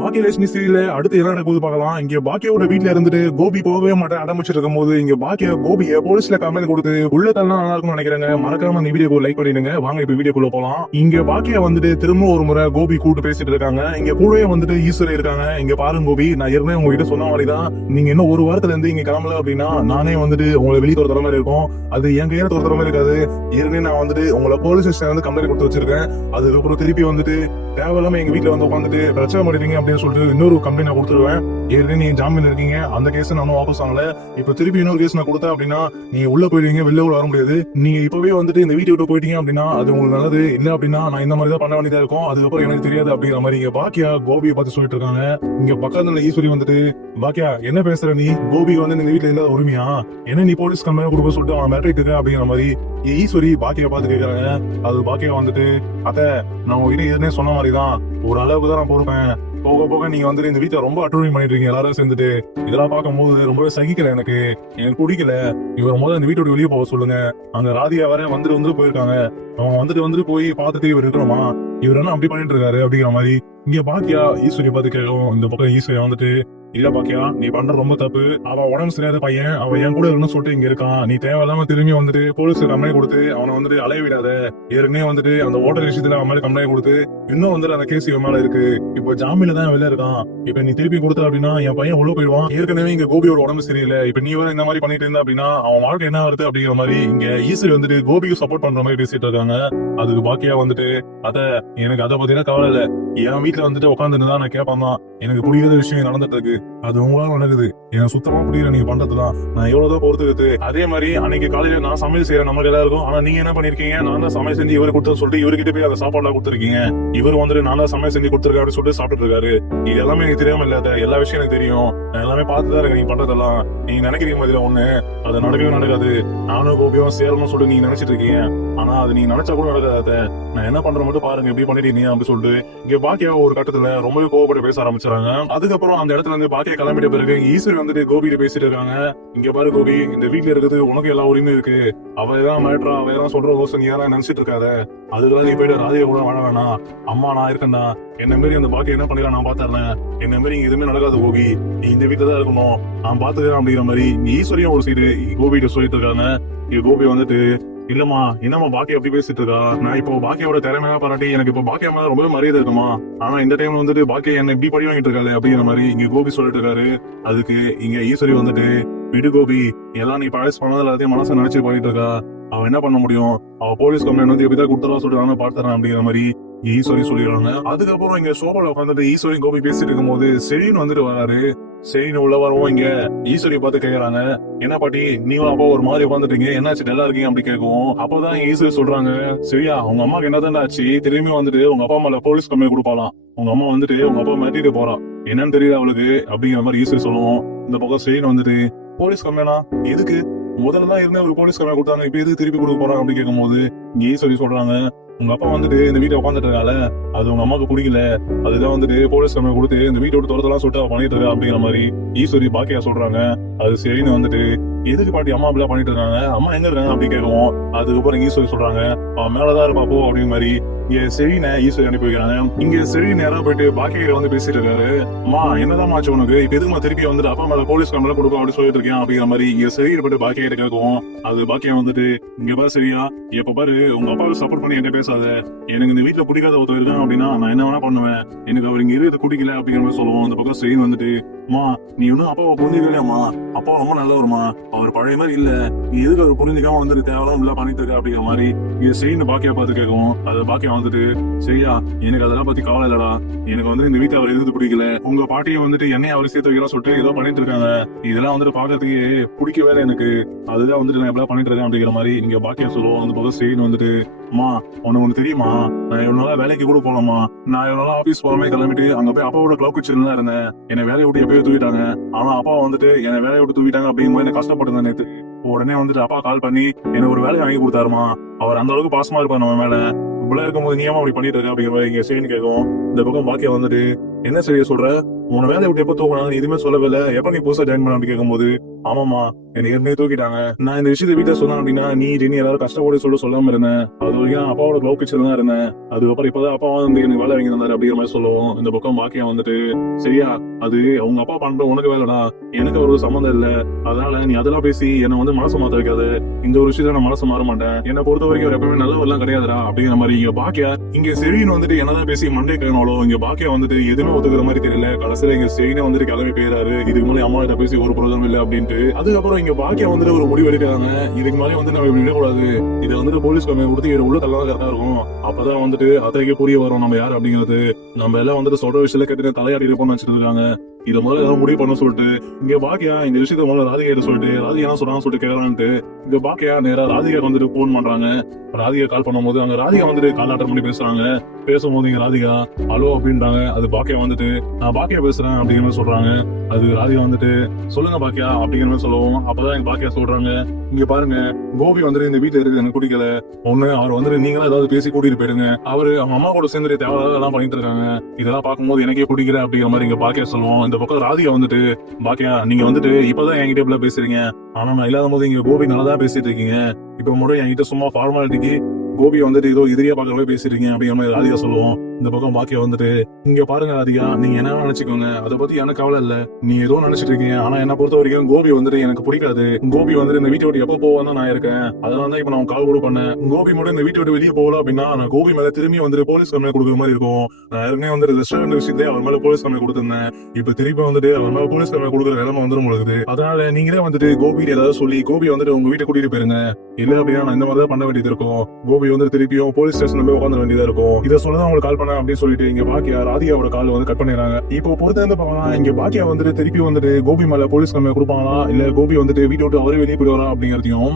பாக்கியலட்சுமி சீரியல்ல அடுத்து என்ன நடக்குது பார்க்கலாம். இங்க பாக்கியோட வீட்ல இருந்துட்டு கோபி போகவே மாட்டேன் அடம்பிச்சிட்டு இருக்கும் போது இங்க பாக்கிய கோபிய போலீஸ்ல கம்ப்ளைண்ட் கொடுத்து உள்ள தள்ளலாம் நல்லா இருக்கும்னு நினைக்கிறேங்க. மறக்காம இந்த வீடியோக்கு லைக் பண்ணிடுங்க. வாங்க இப்ப வீடியோக்குள்ள போலாம். இங்க பாக்கியா வந்துட்டு திரும்ப ஒரு முறை கோபி கூட்டு பேசிட்டு இருக்காங்க. இங்க கூடவே வந்துட்டு ஈஸ்வரி இருக்காங்க. இங்க பாருங்க கோபி, நான் ஏற்கனவே உங்ககிட்ட சொன்ன மாதிரிதான், நீங்க இன்னும் ஒரு வாரத்துல இருந்து இங்க கிளம்பல அப்படின்னா நானே வந்துட்டு உங்களை வெளியே துரத்துற மாதிரி இருக்கும். அது என் கையில துரத்துற மாதிரி இருக்காது. ஏற்கனவே நான் வந்துட்டு உங்களை போலீஸ் ஸ்டேஷன் வந்து கம்ப்ளைண்ட் கொடுத்து வச்சிருக்கேன். அதுக்கப்புறம் திருப்பி வந்துட்டு தேவையில்லாம எங்க வீட்டுல வந்து உட்காந்துட்டு பிரச்சனை பண்ணிருக்கீங்க அப்படின்னு சொல்லிட்டு இன்னொரு கம்ப்ளைண்ட் நான் கொடுத்துருவேன். ஏற்கனவே நீங்க ஜாமீன் இருக்கீங்க, அந்த கேஸ் நானும் வாபஸ் ஆகல. இப்ப திருப்பி இன்னொரு கேஸ் நான் கொடுத்தேன் அப்படின்னா நீங்க உள்ள போயிடுவீங்க, வெளில வர முடியாது. நீங்க இப்பவே வந்துட்டு இந்த வீட்டை விட்டு போயிட்டீங்க அப்படின்னா அது உங்களுக்கு நல்லது. இல்ல அப்படின்னா நான் இந்த மாதிரி தான் பண்ண வேண்டியதா இருக்கும். அதுக்கப்புறம் எனக்கு தெரியாது அப்படிங்கிற மாதிரி இங்க பாக்கியா கோபியை பார்த்து சொல்லிட்டு இருக்காங்க. இங்க பக்கத்துல ஈஸ்வரி வந்துட்டு, பாக்கியா என்ன பேசுற நீ? கோபிக்கு வந்து இந்த வீட்டுல இல்லாத உரிமையா? என்ன நீ போலீஸ் கம்ப்ளைண்ட் கொடுக்க சொல்லிட்டு அவன் மிரட்டிட்டு இருக்க அப்படிங்கிற மாதிரி ஈஸ்வரி பாக்கியா பார்த்து கேட்கறாங்க. அது பாக்கியா வந்துட்டு, அத நான் உங்ககிட்ட எதுனே சொன்ன மாதிரிதான், ஒரு அளவுக்கு தான் நான் பொறுப்பேன். போக போக நீங்க வந்துட்டு இந்த வீட்டை ரொம்ப அட்டுழியம் பண்ணிட்டு இருக்கீங்க எல்லாரும் சேர்ந்துட்டு. இதெல்லாம் பார்க்கும்போது ரொம்பவே சகிக்கல, எனக்கு பிடிக்கல. இவர் முதல்ல இந்த வீட்டோட வெளியே போக சொல்லுங்க. அங்க ராதியா வர வந்துட்டு போயிருக்காங்க. அவங்க வந்துட்டு போய் பார்த்துட்டு இவர் இருக்கணுமா? இவர் என்ன அப்படி பண்ணிட்டு இருக்காரு அப்படிங்கிற மாதிரி இங்க பாக்கியா ஈஸ்வரியை பார்த்து கேட்கும். இந்த பக்கம் ஈஸ்வரியா வந்துட்டு, இல்ல பாக்கியா நீ பண்ற ரொம்ப தப்பு. அவன் உடம்பு சரியாத பையன், அவன் என் கூட இருக்கணும்னு சொல்லிட்டு இங்க இருக்கான். நீ தேவையில்லாம திரும்பி வந்துட்டு போலீஸ் கம்ப்ளைண்ட் கொடுத்து அவனை வந்துட்டு அலைய விடாத. ஏற்கனவே வந்துட்டு அந்த ஓட்டர் விஷயத்துல அவன் மேல கம்ப்ளைண்ட் கொடுத்து இன்னும் வந்துட்டு அந்த கேஸ் இவன் மேல இருக்கு. இப்ப ஜாமீன்ல தான் வெளில இருக்கான். இப்ப நீ திருப்பி கொடுத்த அப்படின்னா என் பையன் உள்ள போயிடுவான். ஏற்கனவே இங்க கோபியோட உடம்பு சரியில்லை. இப்ப நீ வேற இந்த மாதிரி பண்ணிட்டு இருந்தா அப்படின்னா அவன் வாழ்க்கை என்ன வருது அப்படிங்கிற மாதிரி இங்க ஈஸ்வரி வந்துட்டு கோபிக்கு சப்போர்ட் பண்ற மாதிரி பேசிட்டு இருக்காங்க. அதுக்கு பாக்கியா வந்துட்டு, அத எனக்கு அதை பத்தினா கவலை இல்ல. என் வீட்டுல வந்துட்டு உட்காந்துருந்தா நான் கேட்பான் தான். எனக்கு புரியாத விஷயம் நடந்துட்டு இருக்கு. அது உங்களால நடக்குது. எனக்கு சுத்தமா புரியல நீங்க பண்றதுதான். நான் எவ்வளவுதான் பொறுத்துக்கிட்டு. அதே மாதிரி அன்னைக்கு காலையில நான் சமையல் செய்யறேன் நமக்கு எல்லாருக்கும். ஆனா நீங்க என்ன பண்ணிருக்கீங்க? நான் தான் சமையல் செஞ்சு இவரு கொடுத்து சொல்லிட்டு இவர்கிட்ட போய் அந்த சாப்பாடுலாம் கொடுத்துருக்கீங்க. இவர் வந்துட்டு நான் தான் சமையல் செஞ்சு கொடுத்துருக்கேன் அப்படின்னு சொல்லிட்டு சாப்பிட்டு இருக்காரு. இது எல்லாமே எனக்கு தெரியாம இல்லாத எல்லா விஷயம் எனக்கு தெரியும். நான் எல்லாமே பார்த்துதான் இருக்கேன் நீங்க பண்றதெல்லாம். நீங்க நினைக்கிறீங்க மாதிரி ஒண்ணு அது நடக்கவே நடக்காது. நானும் கோபியும் சேரணும்னு சொல்லிட்டு நீங்க நினைச்சிட்டு இருக்கீங்க. ஆனா அது நீங்க நினைச்சா கூட நடக்காத. நான் என்ன பண்ற மட்டும் பாருங்க, எப்படி பண்ணிட்டீங்க அப்படின்னு சொல்லிட்டு இங்க பாக்கியா ஒரு கட்டத்துல ரொம்பவே கோவப்பட்டு பேச ஆரம்பிச்சாங்க. அதுக்கப்புறம் அந்த இடத்துல இருந்து பாக்கியா கிளம்பிட்ட பிறகு ஈஸ்வரி வந்துட்டு கோபிகிட்ட பேசிட்டு இருக்காங்க. இங்க பாரு கோபி, இந்த வீட்டுல இருக்கிறது உனக்கு எல்லா உரிமையும் இருக்கு. அவ ஏதாவது மேட்ரா, அவ ஏதாவது சொல்ற யோசனை நீ யாரா நினைச்சிட்டு இருக்காத. அதுக்காக நீ போயிட்டு ராதியா கூட வாழ வேணாம். அம்மா நான் இருக்கேன்டா. என்ன மாரி அந்த பாக்கியா என்ன பண்ணிக்கலாம் நான் பாத்துறேன். என்ன மாரி இங்க எதுவுமே நடக்காது கோபி. நீ இந்த வீட்டுல தான் இருக்கணும், நான் பாத்துக்கிறேன் அப்படிங்கிற மாதிரி ஈஸ்வரியா ஒரு சைடு கோபிகிட்ட சொல்லிட்டு இருக்காங்க. இங்க கோபி வந்துட்டு, இல்லம்மா என்னம்மா பாக்கியா அப்படி பேசிட்டு இருக்கா? நான் இப்போ பாக்கியோட திறமையா பாராட்டி எனக்கு இப்போ பாக்கியா மேல ரொம்பவே மரியாதை இருக்குமா. ஆனா இந்த டைம்ல வந்துட்டு பாக்கியா என்ன இப்படி பழி வாங்கிட்டு இருக்காரு அப்படிங்கிற மாதிரி இங்க கோபி சொல்லிட்டு இருக்காரு. அதுக்கு இங்க ஈஸ்வரி வந்துட்டு, விடு கோபி, எல்லாம் நீ பழசு பண்ணது எல்லாத்தையும் மனசை நினைச்சு பண்ணிட்டு இருக்கா. அவ என்ன பண்ண முடியும்? அவ போலீஸ் கம்ப்ளைண்ட் வந்து எப்படிதான் கொடுத்துருவா சொல்லிட்டு நானும் பாத்துறேன் அப்படிங்கிற மாதிரி ஈஸ்வரி சொல்லிடுறாங்க. அதுக்கப்புறம் இங்க சோபால உட்காந்துட்டு ஈஸ்வரி கோபி பேசிட்டு இருக்கும் போது செழின்னு வந்துட்டு வராரு. செழின்னு உள்ள வரவும் இங்க ஈஸ்வரி பார்த்து கேக்குறாங்க, என்ன பாட்டி நீங்களும் அப்பா ஒரு மாதிரி உட்காந்துட்டீங்க, என்னாச்சு நல்லா இருக்கீங்க அப்படி கேட்கும். அப்பதான் ஈஸ்வரி சொல்றாங்க, சரியா உங்க அம்மாக்கு என்னதான் ஆச்சு? திரும்பி வந்துட்டு உங்க அப்பா மேல போலீஸ் கம்ப்ளைண்ட் கொடுப்பாலாம். உங்க அம்மா வந்துட்டு உங்க அப்பா மாட்டிட்டு போறா, என்னன்னு தெரியல அவளுக்கு அப்படிங்கிற மாதிரி ஈஸ்வரி சொல்லுவோம். இந்த பக்கம் செழின்னு வந்துட்டு, போலீஸ் கம்ப்ளைண்டா எதுக்கு? முதல்ல தான் இருந்தே ஒரு போலீஸ் கம்ப்ளைண்ட் கொடுத்தாங்க, இப்ப எதுக்கு திருப்பி கொடுக்க போறாங்க அப்படின்னு கேட்கும் போது ஈஸ்வரி சொல்றாங்க, உங்க அப்பா வந்துட்டு இந்த வீட்டை உட்காந்துட்டு இருக்கால, அது உங்க அம்மாவுக்கு பிடிக்கல. அதுதான் வந்துட்டு போலீஸ் கம்ப்ளைண்ட் கொடுத்து இந்த வீட்டை விட்டு துரத்தலாம் சொல்லிட்டு அவ பண்ணிட்டு இருக்கா அப்படிங்கிற மாதிரி ஈஸ்வரி பாக்கியா சொல்றாங்க. அது சரின்னு வந்துட்டு, எதுக்கு பாட்டி அம்மா அப்படிலாம் பண்ணிட்டு இருக்காங்க, அம்மா எங்க இருக்காங்க அப்படின்னு கேட்கும். அதுக்கப்புறம் ஈஸ்வரி சொல்றாங்க, அவன் மேலதான் இருப்பா போ அப்படிங்கிற மாதிரி இங்க செழினை ஈஸ்வரி அனுப்பி வைக்கிறாங்க. இங்க செழி நேரம் போயிட்டு பாக்கிய வந்து பேசிட்டு இருக்காரு. அம்மா என்னதான் ஆச்சு உனக்கு? இப்ப எதுக்கு திருப்பி வந்துட்டு அப்பா மேல போலீஸ் கம்ப்ளைண்ட் கொடுக்கும் அப்படின்னு சொல்லிட்டு இருக்கேன் அப்படிங்கிற மாதிரி இங்க செழி போயிட்டு பாக்கிய கேட்கும். அது பாக்கியா வந்துட்டு, இங்க பாரு சரியா, எப்ப பாரு உங்க அப்பாவுக்கு சப்போர்ட் பண்ணி என்கிட்ட பேசாத. எனக்கு இந்த வீட்டுல பிடிக்காத ஒருத்தர் இருக்கான் அப்படின்னா நான் என்ன வேணா பண்ணுவேன். எனக்கு அவர் இங்க இருக்கிறது குடிக்கல அப்படிங்கிற மாதிரி சொல்லுவோம். அந்த பக்கம் செழி வந்துட்டு, அம்மா நீ இன்னும் அப்பாவை புரிஞ்சுக்கலையாம்மா, அப்பா ரொம்ப நல்லவருமா, அவர் பழைய மாதிரி இல்ல, நீ எதுக்கு அவர் புரிஞ்சுக்காம வந்துட்டு தேவையில்லாம் இல்ல பண்ணிட்டு இருக்க அப்படிங்கிற மாதிரி இங்க செழின்னு பாக்கியா பார்த்து கேட்கும். அது பாக்கியா வந்துட்டு, சரியா எனக்கு அதெல்லாம் பத்தி கவலை இல்லடா, எனக்கு வந்து இந்த வீட்டை அவர் எதிர்த்து பிடிக்கல. உங்க பாட்டியை வந்துட்டு என்னைய அவர் சேர்த்து வைக்கலாம் சொல்லிட்டு ஏதோ பண்ணிட்டு இருக்காங்க. இதெல்லாம் வந்துட்டு பாக்கிறதுக்கு பிடிக்கவே இல்லை எனக்கு. அதுதான் வந்துட்டு நான் எப்படிலாம் பண்ணிட்டு இருக்கேன் அப்படிங்கிற மாதிரி இங்க பாக்கியா சொல்லுவோம். அந்த பக்கம் செழின்னு வந்துட்டு, அம்மா ஒண்ணு தெரியுமா, நான் எவ்வளவு நாளா வேலைக்கு கூட போலாமா, நான் எவ்வளவு நாளா ஆபீஸ் போகாம கிளம்பிட்டு அங்க போய் அப்பாவோட கிளப் கிச்சன்ல தான் இருந்தேன். என்னை வேலையை விட்டு எப்பயோ தூக்கிட்டாங்க. ஆனா அப்பா வந்துட்டு என்னை வேலையை விட்டு தூக்கிட்டாங்க அப்படிங்கும்போது என்ன கஷ்டப்பட்டு நேத்து. உடனே வந்துட்டு அப்பா கால் பண்ணி எனக்கு ஒரு வேலையை வாங்கி கொடுத்தாருமா. அவர் அந்த அளவுக்கு பாசமா இருப்பார் நம்ம மேல. இவ்வளவு இருக்கும்போது நீமா அப்படி பண்ணிட்டு இருக்க அப்படிங்கிற மாதிரி இங்க சரின்னு கேட்கும். இந்த பக்கம் பாக்கியா வந்துட்டு, என்ன சரியா சொல்ற, உன வேலையை விட்டு எப்ப தூக்கினா எதுவுமே சொல்லவே இல்லை, எப்ப நீ புதுசா ஜாயின் பண்ண அப்படி கேட்கும்போது ஆமாமா, என்னை ஏற்கனவே தூக்கிட்டாங்க. நான் இந்த விஷயத்த வீட்டுல சொன்னேன் அப்படின்னா நீ ஜெனி எல்லாரும் கஷ்டப்பட்டு சொல்லாம இருந்தேன். அது வரைக்கும் அப்பாவோட லவ் பிக்சர் தான் இருந்தேன். அதுக்கப்புறம் இப்பதான் அப்பா வந்து எனக்கு வேலை வாங்கி தந்தாரு அப்படிங்கிற மாதிரி சொல்லுவோம். இந்த பக்கம் பாக்கியா வந்துட்டு சரியா, அது அவங்க அப்பா பண்ற உனக்கு வேலைடா, எனக்கு ஒரு சம்மந்தம் இல்ல. அதனால நீ அதெல்லாம் பேசி என்ன வந்து மனசு மாத்த வைக்காத. இந்த ஒரு விஷயத்துல நான் மனசு மாற மாட்டேன். என்னை பொறுத்த வரைக்கும் அவர் எப்பவுமே நல்லவெல்லாம் கிடையாதுடா அப்படிங்கிற மாதிரி இங்க பாக்கியா இங்க செவின்னு வந்துட்டு என்னதான் பேசி மண்டே கழனாலும் இங்க பாக்கியா வந்துட்டு எதுவுமே ஒத்துக்கிற மாதிரி தெரியல. கடைசியில இங்க செவினே வந்துட்டு கிளம்பி போயிறாரு. இதுக்கு மேலே அம்மா கிட்ட பேசி ஒரு பிரயோஜனம் இல்லை அப்படின்ட்டு. அதுக்கப்புறம் இங்க பாக்கியா வந்துட்டு ஒரு முடிவு எடுக்கிறாங்க. இதுக்கு மேலே வந்து நம்ம இப்படி விடக்கூடாது. இதை வந்துட்டு போலீஸ் கம்மியை கொடுத்து இவரை உள்ள தள்ளதான் கரெக்டா இருக்கும். அப்பதான் வந்துட்டு அத்தைக்கே புரிய வரும் நம்ம யாரு அப்படிங்கிறது. நம்ம எல்லாம் வந்துட்டு சொல்ற விஷயத்துல கேட்டு தலையாடி இருப்போம்னு வச்சுட்டு இருக்காங்க. இதை முதல்ல ஏதாவது முடிவு பண்ண சொல்லிட்டு இங்க பாக்கியா இந்த விஷயத்த முதல்ல ராதிகா கிட்ட சொல்லிட்டு ராதிகா என்ன சொல்றாங்கன்னு சொல்லிட்டு கேட்கலான்ட்டு இங்க பாக்கியா நேரா ராதிகா வந்துட்டு போன் பண்றாங்க. ராதிகா கால் பண்ணும்போது அங்க ராதிகா வந்துட்டு கால் அட்டன் பண்ணி பேசுறாங்க. பேசும்போது இங்க ராதிகா ஹலோ அப்படின்றாங்க. அது பாக்கியா வந்துட்டு நான் பாக்கியா பேசுறேன் அப்படிங்கிற மாதிரி சொல்றாங்க. அது ராதிகா வந்துட்டு சொல்லுங்க பாக்கியா அப்படிங்கிற மாதிரி சொல்லுவோம். அப்பதான் எங்க பாக்கியா சொல்றாங்க, இங்க பாருங்க கோபி வந்துட்டு இந்த வீட்டுல இருக்கு எனக்கு பிடிக்கல. ஒண்ணு அவர் வந்துட்டு நீங்களும் ஏதாவது பேசி கூட்டிட்டு போயிடுங்க. அவரு அவங்க அம்மா கூட சேர்ந்து தேவையெல்லாம் பண்ணிட்டு இருக்காங்க. இதெல்லாம் பார்க்கும்போது எனக்கே பிடிக்கல அப்படிங்கிற மாதிரி இங்க பாக்கியா சொல்லுவோம். இந்த பக்கம் ராதிகா வந்துட்டு பாக்கியா நீங்க வந்துட்டு இப்பதான் என்கிட்ட இப்ப பேசுறீங்க. ஆனா நான் இல்லாத போது இங்க கோபி நல்லா தான் பேசிட்டு இருக்கீங்க. இப்ப மட்டும் என்கிட்ட சும்மா ஃபார்மாலிட்டிக்கு கோபி வந்துட்டு ஏதோ எதிரியா பாக்குற பேசிருக்கீங்க அப்படிங்கிற மாதிரி ராதிகா சொல்லுவோம். இந்த பக்கம் பாக்கியா வந்துட்டு இங்க பாருங்க ராதிகா, நீங்க என்ன நினைச்சுக்கோங்க, அதை பத்தி எனக்கு கவலை இல்ல. நீ ஏதோ நினைச்சிட்டு இருக்கீங்க. ஆனா என்ன பொறுத்த வரைக்கும் கோபி வந்துட்டு எனக்கு பிடிக்காது. கோபி வந்துட்டு இந்த வீட்டை விட்டு எப்போ போவான் நான் இருக்கேன். அதனால தான் இப்ப நான் கால் கூட பண்ணேன். கோபி மட்டும் இந்த வீட்டை விட்டு வெளியே போகல அப்படின்னா நான் கோபி மேல திரும்பி வந்துட்டு போலீஸ் கம்ப்ளைண்ட் கொடுக்குற மாதிரி இருக்கும். நான் ஏற்கனவே வந்துட்டு ரெஸ்டாரண்ட் விஷயத்தையே அவர் மேல போலீஸ் கம்ப்ளைண்ட் கொடுத்திருந்தேன். இப்ப திருப்பி வந்துட்டு அவர் மேல போலீஸ் கம்ப்ளைண்ட் கொடுக்குற நிலைமை வந்துடும் உங்களுக்கு. அதனால நீங்களே வந்துட்டு கோபி ஏதாவது சொல்லி கோபி வந்துட்டு உங்க வீட்டை கூட்டிட்டு போயிருங்க. இல்ல அப்படின்னா நான் இந்த மாதிரி தான் பண்ண வேண்டியது இருக்கும். கோபி வந்து திருப்பியும் போலீஸ் ஸ்டேஷன்ல போய் உட்காந்து வேண்டியதா இருக்கும். இதை சொல்லதான் உங்களுக்கு கால் பண்ணேன் அப்படின்னு சொல்லிட்டு இங்க பாக்கியா ராதிகாவோட கால் வந்து கட் பண்ணிடுறாங்க. இப்போ பொறுத்த இருந்து பாக்கலாம் இங்க பாக்கியா வந்துட்டு திருப்பி வந்துட்டு கோபி மேல போலீஸ் கம்ப்ளைண்ட் கொடுப்பாங்களா இல்ல கோபி வந்துட்டு வீட்டை விட்டு அவரே வெளியே போயிடுவாரா அப்படிங்கறதையும்